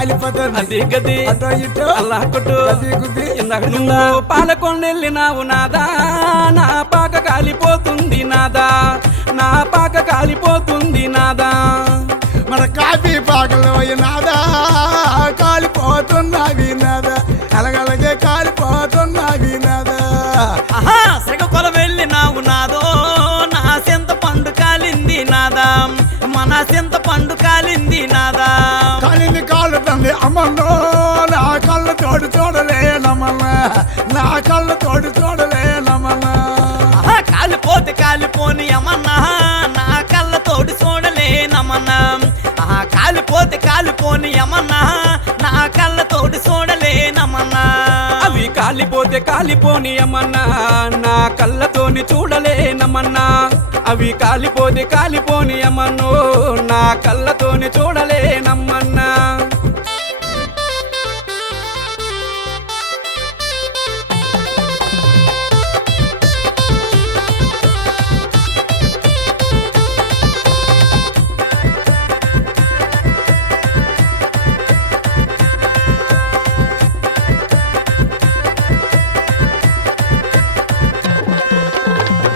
కాలిపోతుంది అది గది అటో ఇటో అల్లా కొట్టు గది గుద్ది ఇందాక నువ్వు పాలకొండెళ్ళినావు నాదా నా పాక కాలిపోతుంది నాదా నా పాక కాలిపోతుంది నాదా మన కాఫీ పాకలో నాదా కాలిపోతున్నవి నాదా అలగలగే కాలిపోతున్నవి నాదా శ్రీకాకుళం వెళ్ళినావు నాదో నా చింత పండు కాలింది నాదా మన చింత పండు కాలింది నాదా కాలిని కాలుతుంది అమ్మన్నో నా కళ్ళ తోడు చూడలేనమ్మన్నా నా కళ్ళ తోడు చూడలేనమ్మన్నా కాలిపోతే కాలిపోని అమన్నా నా కళ్ళ తోడు చూడలేనమన్నా కాలిపోతే కాలిపోని అమన్నా నా కళ్ళ తోడు చూడలేనమన్నా అవి కాలిపోతే కాలిపోని అమ్మన్నా నా కళ్ళతోని చూడలేనమ్మన్నా అవి కాలిపోతే కాలిపోని అమ్మన్నో నా కళ్ళతోని చూడలేనమ్మన్నా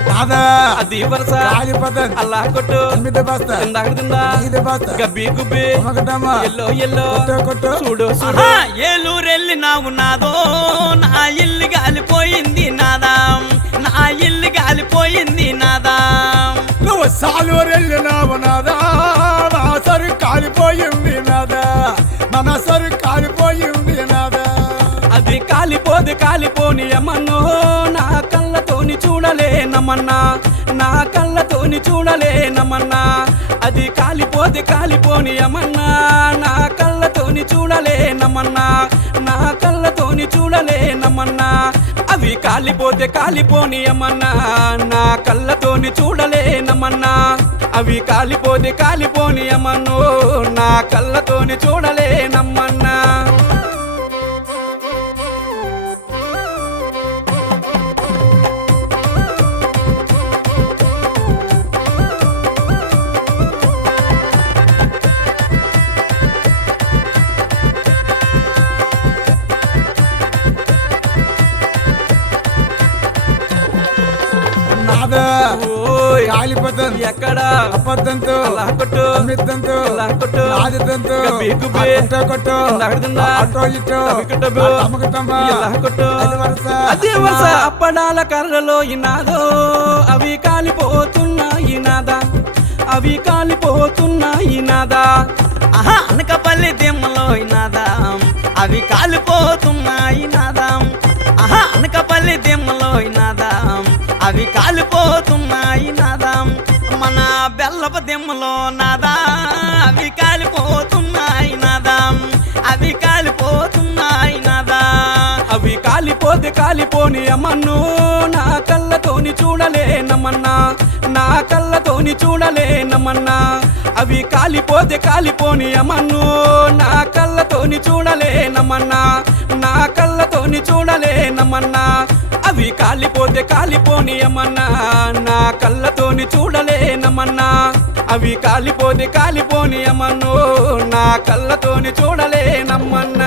నాదా అది వరస కాలిపోతుంది అల్లా కొట్టు మీద బస్తా ఇందాక తిందా ఇది బస్తా గబ్బి గుబ్బి ఒకటమ్మా ఎల్లో ఎల్లో కొట్టు కొట్టు చూడు చూడు ఏలూరెళ్ళినావు నాదో నా ఇల్లు గాలిపోయింది నాదా నా ఇల్లు గాలిపోయింది నాదా నువ్వు సాలూరెళ్ళినావు నాదా నా సరు కాలిపోయింది నాదా మన సరు కాలిపోయింది నాదా అది కాలిపోతే కాలిపోని అమ్మన్నో నా కళ్ళతోని చూడలేనమ్మన్నా నా కళ్ళతోని చూడలేనమ్మన్నా అది కాలిపోతే కాలిపోని అమ్మన్నా నా కళ్ళతోని చూడలేనమ్మన్నా నా కళ్ళతోని చూడలేనమ్మన్నా అవి కాలిపోతే కాలిపోని అమ్మన్నా నా కళ్ళతోని చూడలేనమ్మన్నా అవి కాలిపోతే కాలిపోని అమ్మన్నో నా కళ్ళతోని చూడలేనమ్మన్నా నాదా ఓయ్ కాలిపోతుంది ఎక్కడ అబద్ధంతో అల్లా కొట్టు మిద్దంతో అల్లా కొట్టు ఆదితంతో గబ్బి గుబ్బి కొట్టు కొట్టు ఇందాక తిందా అటో ఇటో అవికటబు అమ్మకటమ్మా ఇలా కొట్టు అది వరస అది వరస అప్పడాల కర్రలో ఇనాదో అవి కాలిపోతున్నాయి నాదా అవి కాలిపోతున్నాయి నాదా అనకపల్లి దిమ్మలో నాదా అవి కాలిపోతున్నాయి నాదా అనకపల్లి దిమ్మలో నాదా అవి కాలిపోతున్నాయి నాదా మన బెల్లపు దిమ్మలో నాదా అవి కాలిపోతున్నాయి నాదా అవి కాలిపోతున్నాయి నాదా అవి కాలిపోతే కాలిపోని అమ్మన్ను నా కళ్ళతోని చూడలేనమ్మన్నా నా కళ్ళతోని చూడలేనమ్మన్నా అవి కాలిపోతే కాలిపోని అమ్మన్ను నా కళ్ళతోని చూడలేనమ్మన్నా నా కళ్ళతోని చూడలేనమ్మన్నా అవి కాలిపోతే కాలిపోని అమ్మన్నా నా కళ్ళతోని చూడలేనమ్మన్నా అవి కాలిపోతే కాలిపోని అమ్మన్నో నా కళ్ళతోని చూడలేనమ్మన్నా